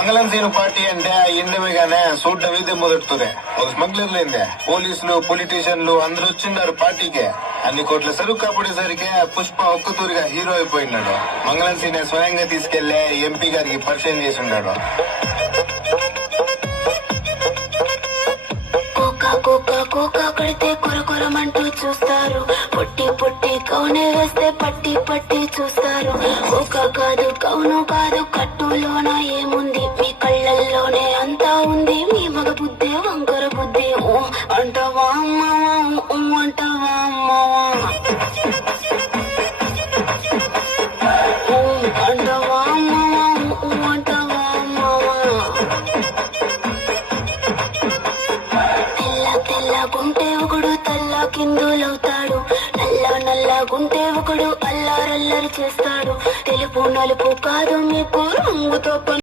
మంగళం scene party అంటే ఇండమిగానే చూడటం ఇదే మొదటితూరే. ఒక స్మగ్లర్లేందే పోలీసులు పొలిటీషియన్లు అందరూ వచ్చిండారు పార్టీకే. అన్ని కోట్ల సరుకు కాపాడేసరికి పుష్ప ఒక్కతూరిగా హీరో అయిపోయినాడు. మంగళం సీనే స్వయంగా తీసుకెళ్లే ఎంపీ గారికి పరిచయం చేసి ఉన్నాడు. కోకా కడితే కొరకొరమంటూ చూస్తారు, పొట్టి పొట్టి కౌనే వేస్తే పట్టి పట్టి చూస్తారు. కోకా కాదు కౌను కాదు కట్టులోన ఏముంది, మీ కళ్ళల్లోనే అంతా ఉంది. మీ మగ బుద్ధి వంకర బుద్ధి అంటవా అమ్మవా అంటవా అమ్మవా అంటవా అమ్మవా అంటవా అమ్మవా. తెల్లగుంటే ఒకడు తల్లా కిందులవుతాడు, నల్లగుంటే ఒకడు అల్లారల్లరి చేస్తాడు. తెలుపు నలుపు కాదు మీకు రంగుతో